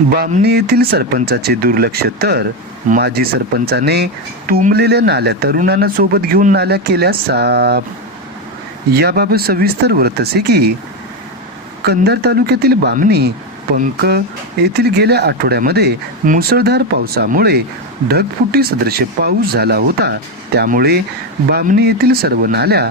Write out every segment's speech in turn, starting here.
बामणी येथील सरपंचाचे दुर्लक्ष तर माजी सरपंचाने तुंबलेल्या नाल्या तरुणांना सोबत घेऊन नाल्या केल्या साफ. याबाबत सविस्तर व्रत असे की कंधार तालुक्यातील बामणी पंक येथील गेल्या आठवड्यामध्ये मुसळधार पावसामुळे ढगफुटी सदृश पाऊस झाला होता. त्यामुळे बामणी येथील सर्व नाल्या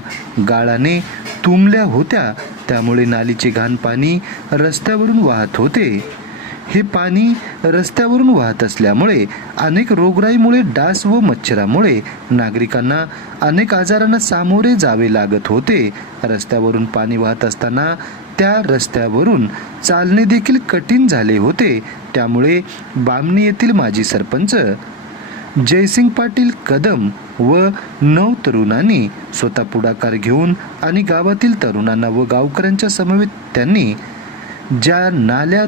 गाळाने तुंबल्या होत्या. त्यामुळे नालीचे घाण पाणी रस्त्यावरून वाहत होते. हे पाणी रस्त्यावरून वाहत असल्यामुळे अनेक रोगराईमुळे डास व मच्छरामुळे नागरिकांना अनेक आजारांना सामोरे जावे लागत होते. रस्त्यावरून पाणी वाहत असताना त्या रस्त्यावरून चालणे देखील कठीण झाले होते. त्यामुळे बामणी येथील माजी सरपंच जयसिंग पाटील कदम व नऊ तरुणांनी स्वतः पुढाकार घेऊन आणि गावातील तरुणांना व गावकऱ्यांच्या समवेत त्यांनी ज्या नाल्या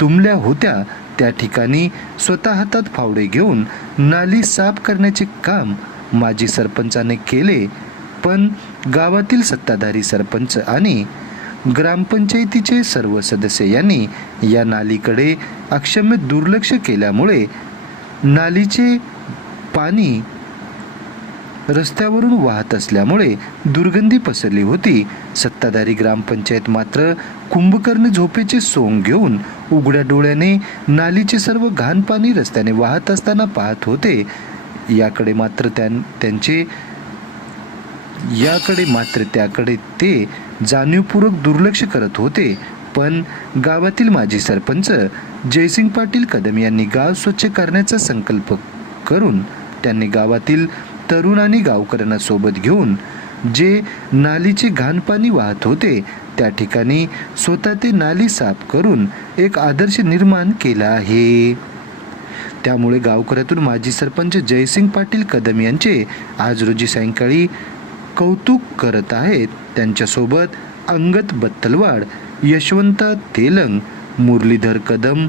तुंबल्या होत्या त्या ठिकाणी स्वतः हातात फावडे घेऊन नाली साफ करण्याचे काम माजी सरपंचाने केले पण गावातील सत्ताधारी सरपंच आणि ग्रामपंचायतीचे सर्व सदस्य यांनी या नालीकडे अक्षम्य दुर्लक्ष केल्यामुळे नालीचे पाणी रस्त्यावरून वाहत असल्यामुळे दुर्गंधी पसरली होती. सत्ताधारी ग्रामपंचायत मात्र कुंभकर्ण झोपेचे सोंग घेऊन उघड्या डोळ्याने नालीचे सर्व घाण पाणी रस्त्याने वाहत असताना पाहत होते. याकडे मात्र त्यां त्यांचे याकडे मात्र त्याकडे ते जाणीवपूर्वक दुर्लक्ष करत होते. पण गावातील माजी सरपंच जयसिंग पाटील कदम यांनी गाव स्वच्छ करण्याचा संकल्प करून त्यांनी गावातील तरुणांनी गावकऱ्यांना सोबत घेऊन जे नालीचे घाणपाणी वाहत होते त्या ठिकाणी स्वतः ते नाली साफ करून एक आदर्श निर्माण केला आहे. त्यामुळे गावकऱ्यातून माजी सरपंच जयसिंग पाटील कदम यांचे आज रोजी सायंकाळी कौतुक करत आहेत. त्यांच्यासोबत अंगत बत्तलवाड यशवंत तेलंग मुरलीधर कदम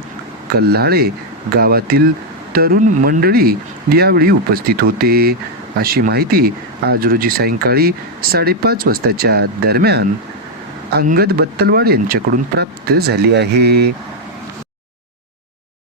कल्हाळे गावातील तरुण मंडळी यावेळी उपस्थित होते. अशी माहिती आज रोजी सायंकाळी साडेपाच वाजताच्या दरम्यान अंगद बत्तलवाड यांच्याकडून प्राप्त झाली आहे.